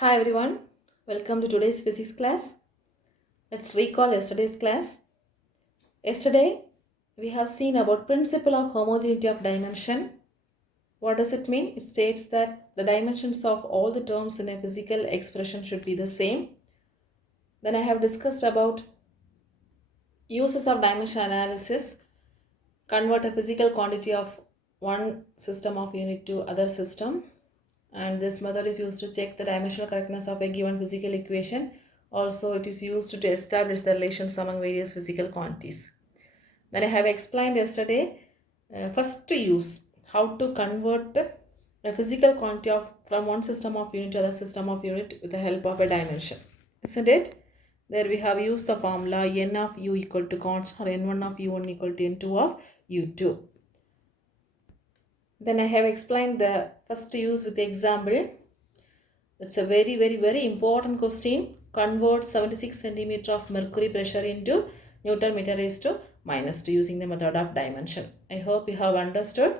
Hi everyone, welcome to today's physics class. Let's recall yesterday's class. Yesterday we have seen about principle of homogeneity of dimension. What does it mean? It states that the dimensions of all the terms in a physical expression should be the same. Then I have discussed about uses of dimension analysis, convert a physical quantity of one system of unit to other system, and this method is used to check the dimensional correctness of a given physical equation. Also, it is used to establish the relations among various physical quantities. Then I have explained yesterday first to use how to convert a physical quantity of from one system of unit to other system of unit with the help of a dimension, isn't it? There we have used the formula n of u equal to constant or n1 of u1 equal to n2 of u2. Then I have explained the first use with the example. That's a very important question. Convert 76 centimeter of mercury pressure into Newton meter raised to minus 2 using the method of dimension. I hope you have understood.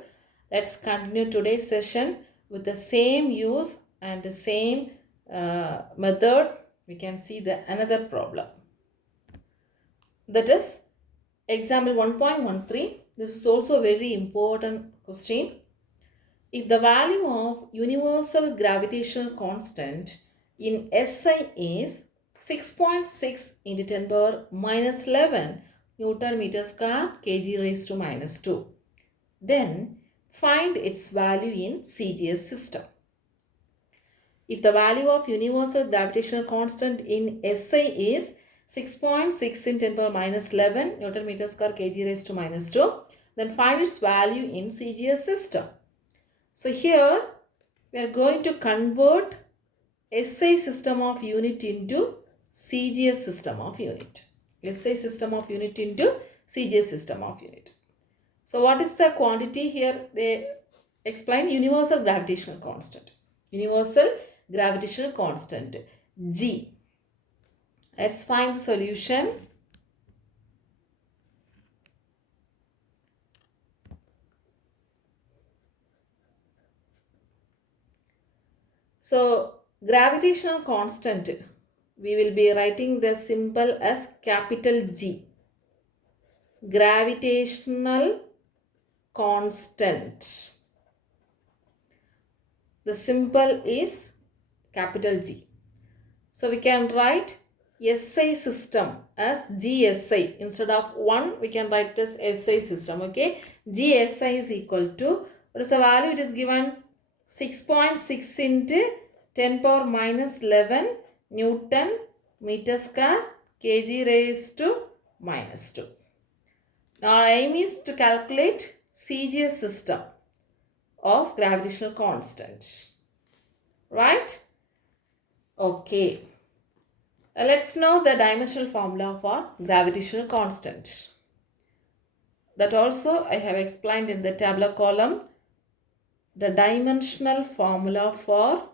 Let's continue today's session with the same use and the same method. We can see the another problem. That is example 1.13. This is also a very important question. If the value of universal gravitational constant in SI is 6.6 into 10 power minus 11 Newton meter square kg raised to minus 2, then find its value in CGS system. If the value of universal gravitational constant in SI is 6.6 in 10 power minus 11 Newton meter square kg raised to minus 2, then find its value in CGS system. So here we are going to convert SI system of unit into CGS system of unit. SI system of unit into CGS system of unit. So what is the quantity here? They explain universal gravitational constant. Universal gravitational constant G. Let's find the solution. So gravitational constant, we will be writing the symbol as capital G. Gravitational constant. The symbol is capital G. So we can write SI system as GSI. Instead of 1, we can write this SI system. Okay. GSI is equal to, what is the value? It is given 6.6 into 10 power minus 11 Newton meter square kg raised to minus 2. Now our aim is to calculate CGS system of gravitational constant. Right? Okay. Let's know the dimensional formula for gravitational constant. That also I have explained in the tabular column. The dimensional formula for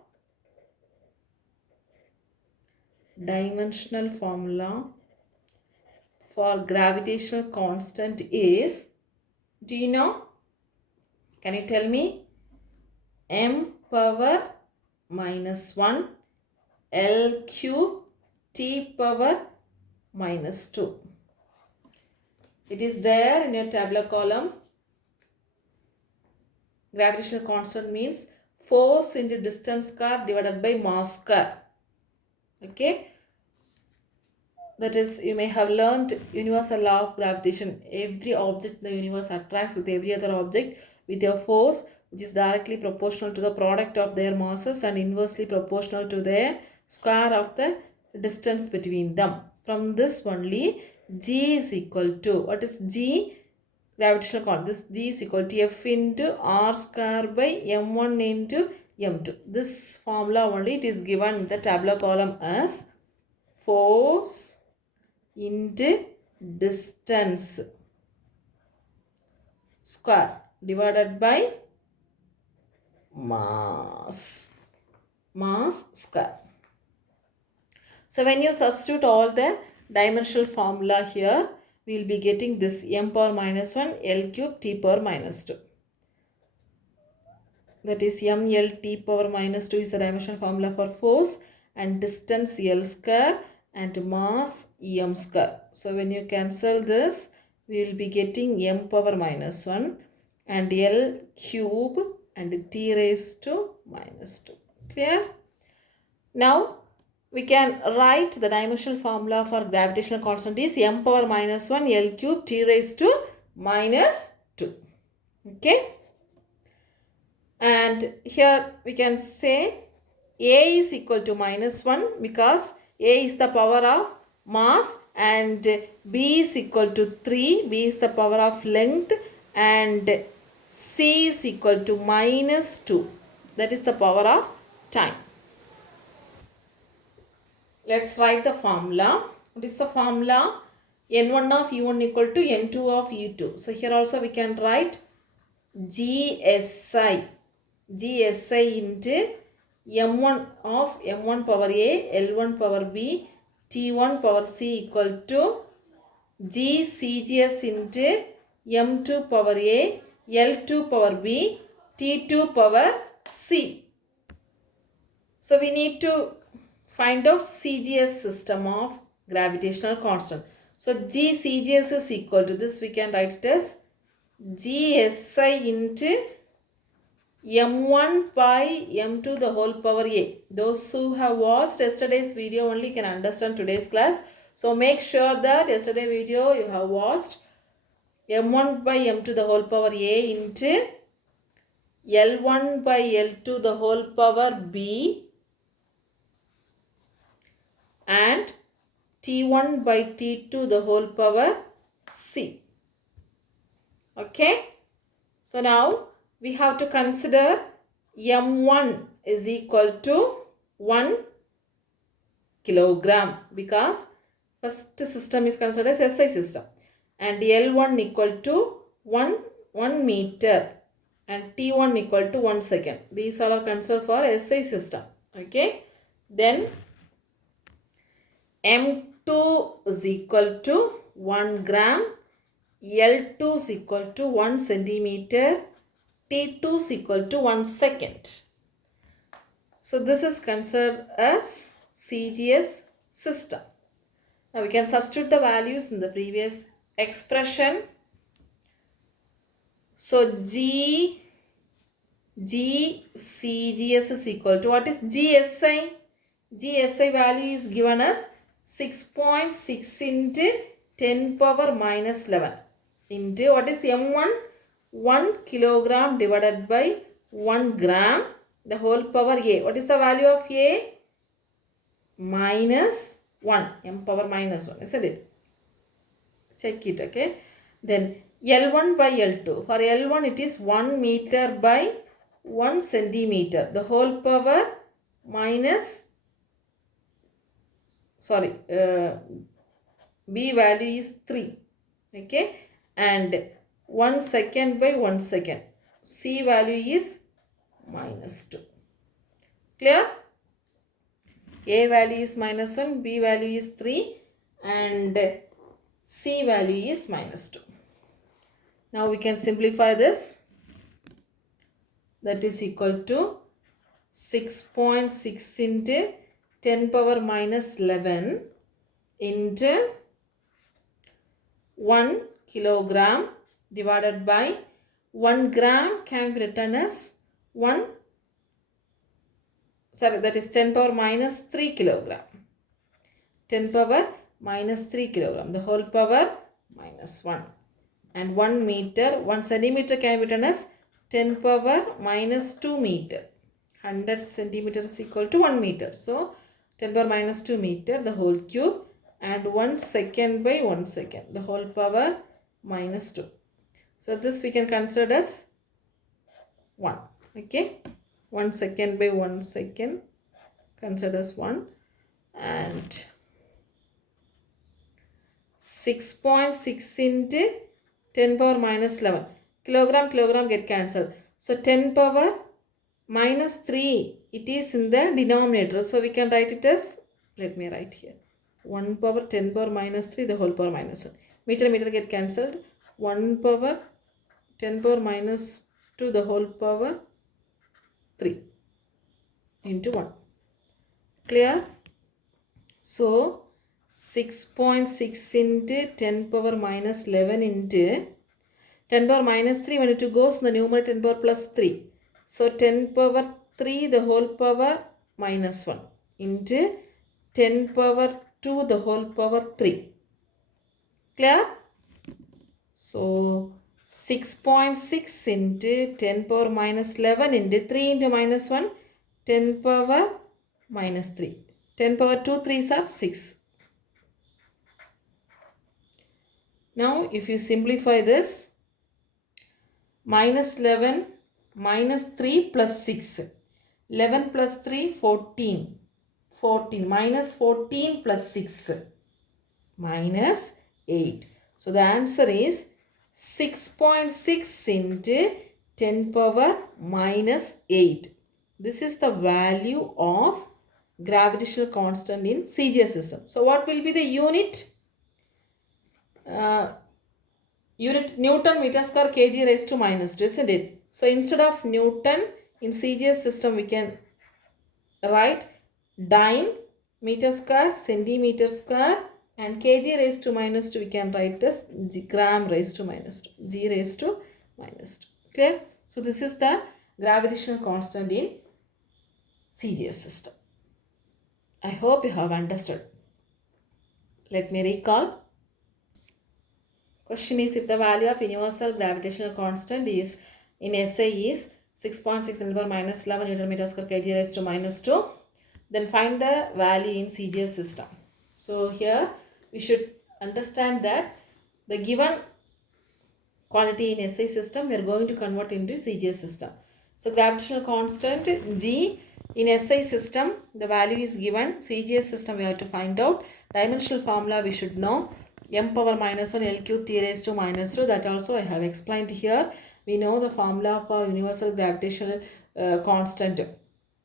gravitational constant is, do you know? Can you tell me? M power minus 1 L cube T power minus 2. It is there in your tabular column. Gravitational constant means force into distance square divided by mass square. Okay. That is, you may have learned universal law of gravitation. Every object in the universe attracts with every other object with a force which is directly proportional to the product of their masses and inversely proportional to the square of the distance between them. From this only, G is equal to, what is G? Gravitational constant. This G is equal to F into R square by M1 into M2. This formula only, it is given in the tabular column as force into distance square divided by mass square. So when you substitute all the dimensional formula here, we will be getting this m power minus 1 L cube T power minus 2. That is m L T power minus 2 is the dimensional formula for force, and distance L square and mass M square. So when you cancel this, we will be getting M power minus 1 and L cube and T raised to minus 2. Clear? Now we can write the dimensional formula for gravitational constant is M power minus 1 L cube T raised to minus 2. Okay? And here we can say A is equal to minus 1 because A is the power of mass and B is equal to 3. B is the power of length and C is equal to minus 2. That is the power of time. Let's write the formula. What is the formula? N1 of U1 equal to N2 of U2. So here also we can write GSI into M1 of M1 power A, L1 power B, T1 power C equal to GCGS into M2 power A, L2 power B, T2 power C. So we need to find out CGS system of gravitational constant. So GCGS is equal to this. We can write it as GSI into M1 by M2 the whole power A. Those who have watched yesterday's video only can understand today's class. So make sure that yesterday video you have watched M1 by M2 the whole power A into L1 by L2 the whole power B and T1 by T2 the whole power C. Okay. So now we have to consider M1 is equal to 1 kilogram because first system is considered as SI system and L1 equal to 1 meter and T1 equal to 1 second. These all are considered for SI system. Okay. Then M2 is equal to 1 gram, L2 is equal to 1 centimeter, T2 is equal to 1 second. So this is considered as CGS system. Now we can substitute the values in the previous expression. So GCGS is equal to what is GSI? GSI value is given as 6.6 into 10 power minus 11 into what is M1? 1 kilogram divided by 1 gram the whole power A. What is the value of A? Minus 1. M power minus 1. Isn't it? Check it. Okay. Then L1 by L2. For L1 it is 1 meter by 1 centimeter. The whole power minus B value is 3. Okay. And 1 second by 1 second. C value is minus 2. Clear? A value is minus 1, B value is 3 and C value is minus 2. Now we can simplify this. That is equal to 6.6 into 10 power minus 11 into 1 kilogram divided by 1 gram can be written as that is 10 power minus 3 kilogram. 10 power minus 3 kilogram. The whole power minus 1. And 1 meter, 1 centimeter can be written as 10 power minus 2 meter. 100 centimeters is equal to 1 meter. So 10 power minus 2 meter, the whole cube, and 1 second by 1 second, the whole power minus 2. So this we can consider as 1. Okay. 1 second by 1 second consider as 1 and 6.6 into 10 power minus 11. Kilogram get cancelled. So 10 power minus 3, it is in the denominator. So we can write it as, let me write here, 1 power 10 power minus 3, the whole power minus 1. Meter get cancelled. 1 power 10 power minus 2, the whole power 3 into 1. Clear? So 6.6 into 10 power minus 11 into 10 power minus 3, when it goes in the numerator 10 power plus 3. So 10 power 3 the whole power minus 1 into 10 power 2 the whole power 3. Clear? So 6.6 into 10 power minus 11 into 3 into minus 1, 10 power minus 3. 10 power 2 3s are 6. Now if you simplify this, minus 11 minus 3 plus 6. 11 plus 3, 14. 14 minus 14 plus 6 minus 8. So the answer is 6.6 into 10 power minus 8. This is the value of gravitational constant in CGS system. So what will be the unit? Unit Newton meter square kg raised to minus 2, isn't it? So instead of Newton in CGS system we can write dyne meter square, centimeter square, and kg raised to minus 2 we can write as gram raised to minus 2, g raised to minus 2. Clear? So this is the gravitational constant in CGS system. I hope you have understood. Let me recall. Question is, if the value of universal gravitational constant is in SI is 6.6 10 power minus 11 Newton meter square kg raised to minus 2, then find the value in CGS system. So here we should understand that the given quantity in SI system we are going to convert into CGS system. So gravitational constant G in SI system, the value is given. CGS system we have to find out. Dimensional formula we should know. M power minus 1 L cube T raised to minus 2, that also I have explained here. We know the formula for universal gravitational constant,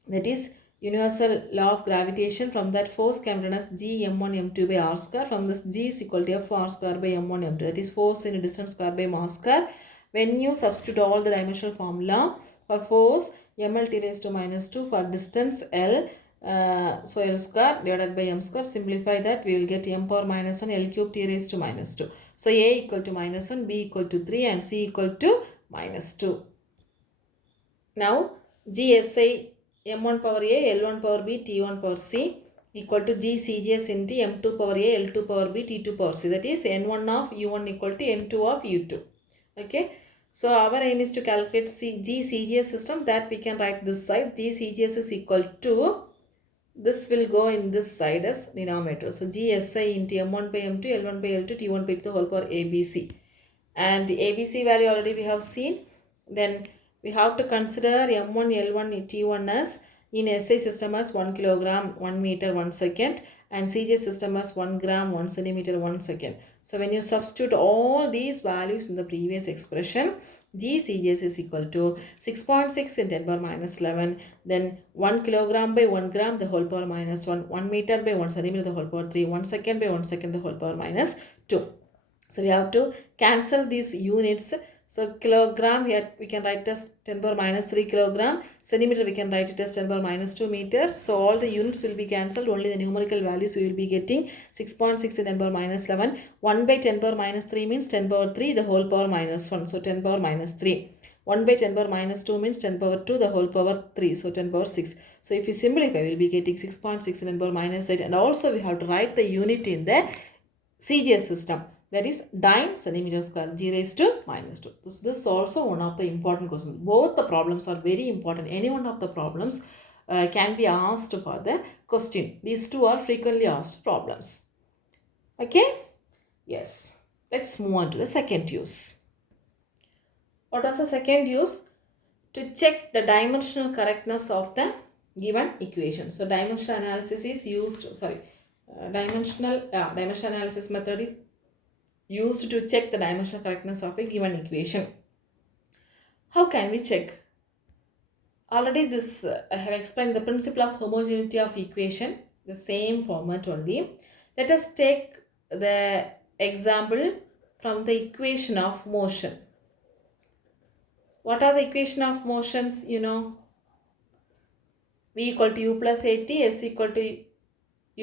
that is universal law of gravitation. From that, force can be written as G m1 m2 by r square. From this, G is equal to F r square by m1 m2, that is force into distance square by mass square. When you substitute all the dimensional formula, for force ml t raised to minus 2, for distance L, so L square divided by m square, simplify that, we will get m power minus 1 L cube T raised to minus 2. So A equal to minus 1, B equal to 3 and C equal to minus 2. Now GSI m1 power A, L1 power B, T1 power C equal to G CGS into m2 power A, L2 power B, T2 power C, that is n1 of u1 equal to n2 of u2. Okay. So our aim is to calculate G CGS system, that we can write this side. G CGS is equal to, this will go in this side as denominator. So GSI into m1 by m2, L1 by L2, T1 by the whole power ABC. And ABC value already we have seen. Then we have to consider m1, L1, T1 as in SI system as 1 kilogram, 1 meter, 1 second, and CGS system as 1 gram, 1 centimeter, 1 second. So when you substitute all these values in the previous expression, G CGS is equal to 6.6 in 10 power minus 11, then 1 kilogram by 1 gram the whole power minus 1, 1 meter by 1 centimeter the whole power 3, 1 second by 1 second the whole power minus 2. So we have to cancel these units. So kilogram here we can write as 10 power minus 3 kilogram. Centimeter we can write it as 10 power minus 2 meter. So all the units will be cancelled. Only the numerical values we will be getting. 6.6 in 10 power minus 11. 1 by 10 power minus 3 means 10 power 3 the whole power minus 1. So 10 power minus 3. 1 by 10 power minus 2 means 10 power 2 the whole power 3. So 10 power 6. So if you simplify, we will be getting 6.6 in 10 power minus 8. And also we have to write the unit in the CGS system. That is dyne centimeter square, G raised to minus 2. This is also one of the important questions. Both the problems are very important. Any one of the problems can be asked for the question. These two are frequently asked problems. Okay? Yes. Let's move on to the second use. What was the second use? To check the dimensional correctness of the given equation. So dimensional analysis is used, dimensional analysis method is used to check the dimensional correctness of a given equation. How can we check? Already this I have explained the principle of homogeneity of equation, the same format only. Let us take the example from the equation of motion. What are the equation of motions? You know, V equal to U plus AT, S equal to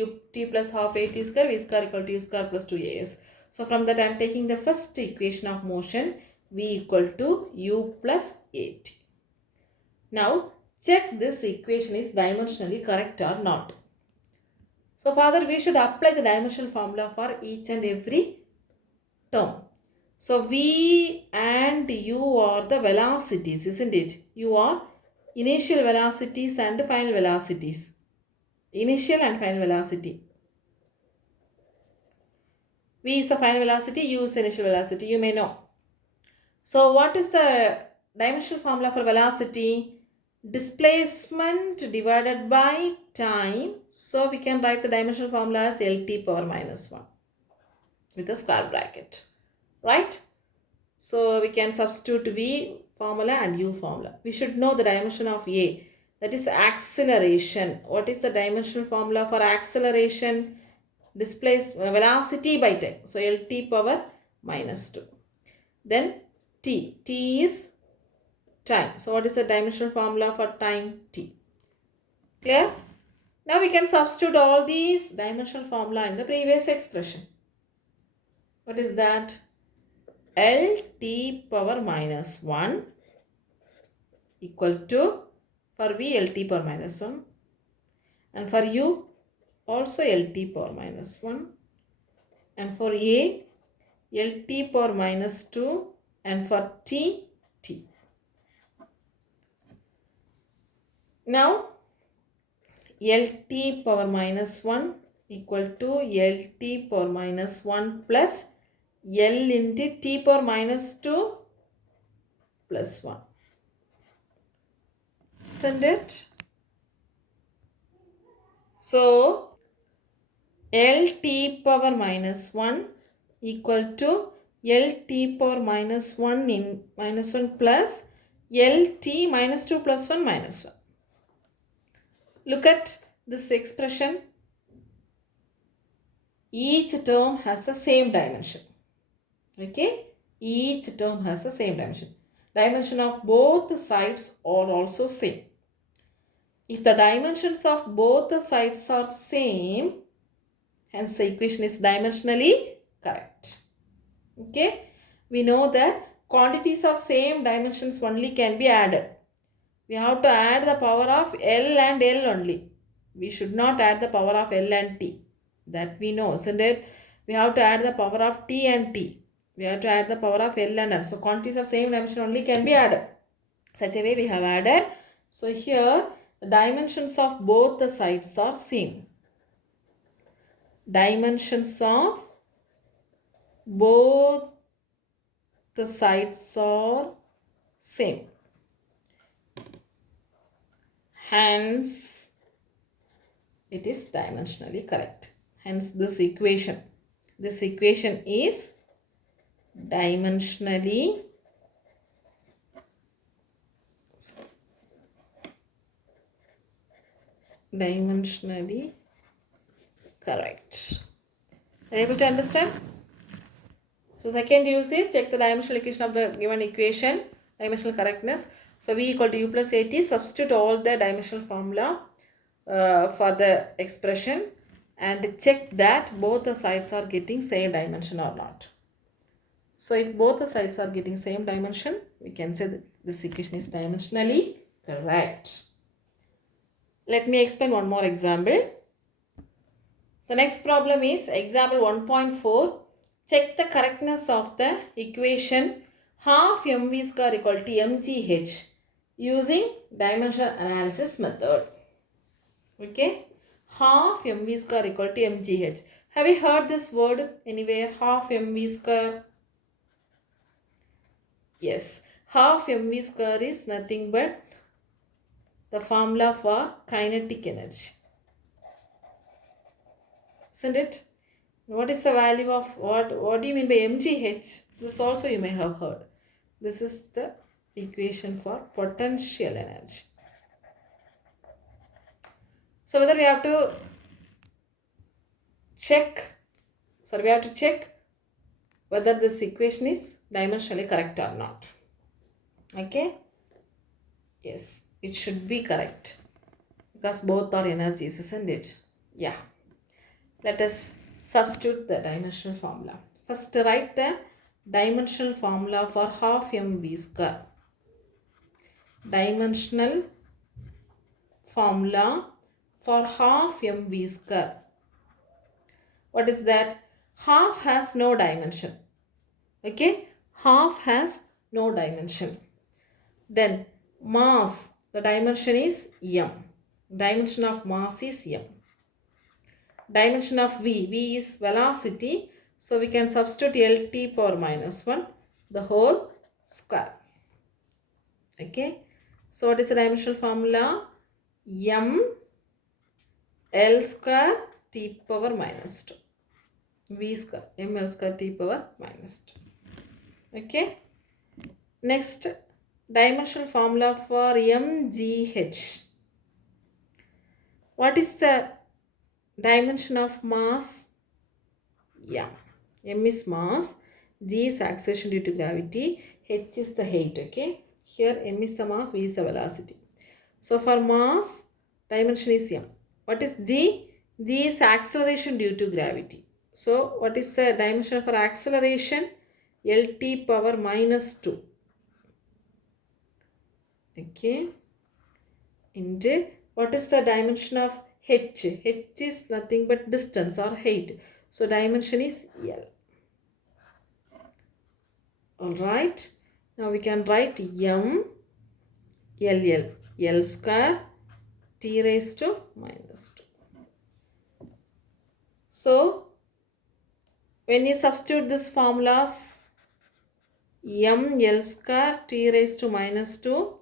UT plus half AT square, V square equal to U square plus 2AS. So from that I am taking the first equation of motion, V equal to U plus AT. Now check this equation is dimensionally correct or not. So further we should apply the dimensional formula for each and every term. So V and U are the velocities, isn't it? U are initial velocities and final velocities. Initial and final velocity. V is the final velocity, U is the initial velocity, you may know. So what is the dimensional formula for velocity? Displacement divided by time. So we can write the dimensional formula as LT power minus 1 with a square bracket, right? So we can substitute V formula and U formula. We should know the dimension of A, that is acceleration. What is the dimensional formula for acceleration? Velocity by time. So LT power minus 2. Then T. T is time. So what is the dimensional formula for time? T. Clear? Now we can substitute all these dimensional formula in the previous expression. What is that? LT power minus 1 equal to, for V, LT power minus 1, and for U also LT power minus 1, and for A LT power minus 2, and for T, T. Now LT power minus 1 equal to LT power minus 1 plus L into T power minus 2 plus 1. Isn't it? So LT power minus 1 equal to LT power minus 1 in minus 1 plus LT minus 2 plus 1 minus 1. Look at this expression. Each term has the same dimension. Okay? Each term has the same dimension. Dimension of both the sides are also same. If the dimensions of both the sides are same, hence the equation is dimensionally correct. Okay? We know that quantities of same dimensions only can be added. We have to add the power of L and L only. We should not add the power of L and T. That we know, isn't it? We have to add the power of T and T. We have to add the power of L and L. So quantities of same dimension only can be added. Such a way we have added. So here the dimensions of both the sides are same. Dimensions of both the sides are same. Hence it is dimensionally correct. Hence this equation is dimensionally correct. Are you able to understand? So second use is check the dimensional equation of the given equation, dimensional correctness. So V equal to U plus AT, substitute all the dimensional formula for the expression and check that both the sides are getting same dimension or not. So if both the sides are getting same dimension, we can say that this equation is dimensionally correct. Let me explain one more example. So next problem is example 1.4. Check the correctness of the equation half mv square equal to mgh using dimensional analysis method. Okay, half mv square equal to mgh. Have you heard this word anywhere? Half mv square. Yes, half mv square is nothing but the formula for kinetic energy. Isn't it? What is the value of what do you mean by mgh? This also you may have heard. This is the equation for potential energy. So whether we have to check whether this equation is dimensionally correct or not. Okay? Yes, it should be correct. because both are energies, isn't it? Yeah. Let us substitute the dimensional formula. First, write the dimensional formula for half mv square. Dimensional formula for half mv square. What is that? Half has no dimension. Okay, half has no dimension. Then mass, the dimension is m. Dimension of mass is m. Dimension of v is velocity. So we can substitute Lt power minus 1 the whole square. Okay. So what is the dimensional formula? M L square T power minus 2. V square M L square T power minus 2. Okay. Next, dimensional formula for mgh. What is the dimension of mass? M. M is mass, G is acceleration due to gravity, H is the height. Okay. Here M is the mass, V is the velocity. So for mass, dimension is M. What is G? G is acceleration due to gravity. So what is the dimension for acceleration? Lt power minus 2. Okay. And what is the dimension of H? H is nothing but distance or height. So dimension is L. Alright. Now we can write M L L square T raised to minus 2. So when you substitute these formulas, M L square T raised to minus 2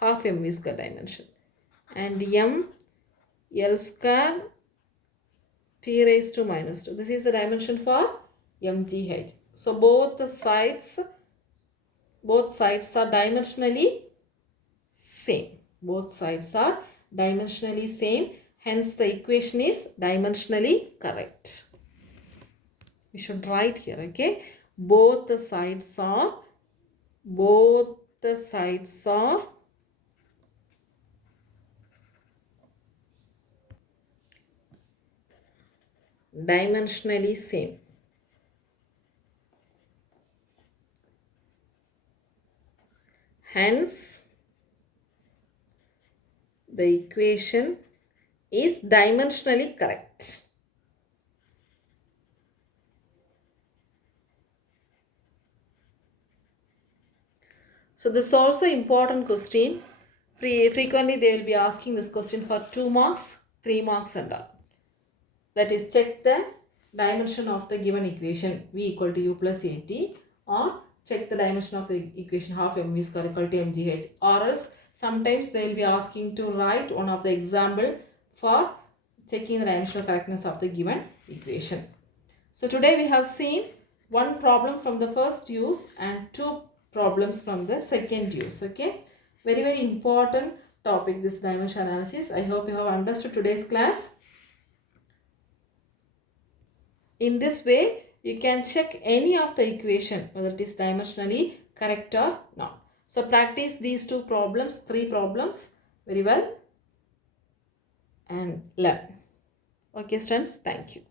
half mv square dimension, and M L square T raised to minus 2. This is the dimension for mgh. So both sides are dimensionally same. Both sides are dimensionally same. Hence the equation is dimensionally correct. We should write here, okay? Both the sides are dimensionally same. Hence, the equation is dimensionally correct. So this is also important question. Frequently they will be asking this question for 2 marks, 3 marks and all. That is, check the dimension of the given equation v equal to u plus at, or check the dimension of the equation half mv square equal to mgh, or else sometimes they will be asking to write one of the example for checking the dimensional correctness of the given equation. So today we have seen one problem from the first use and 2 problems from the second use. Okay, very important topic, this dimension analysis. I hope you have understood today's class. In this way, you can check any of the equation whether it is dimensionally correct or not. So practice these 2 problems, 3 problems very well and learn. Okay students, thank you.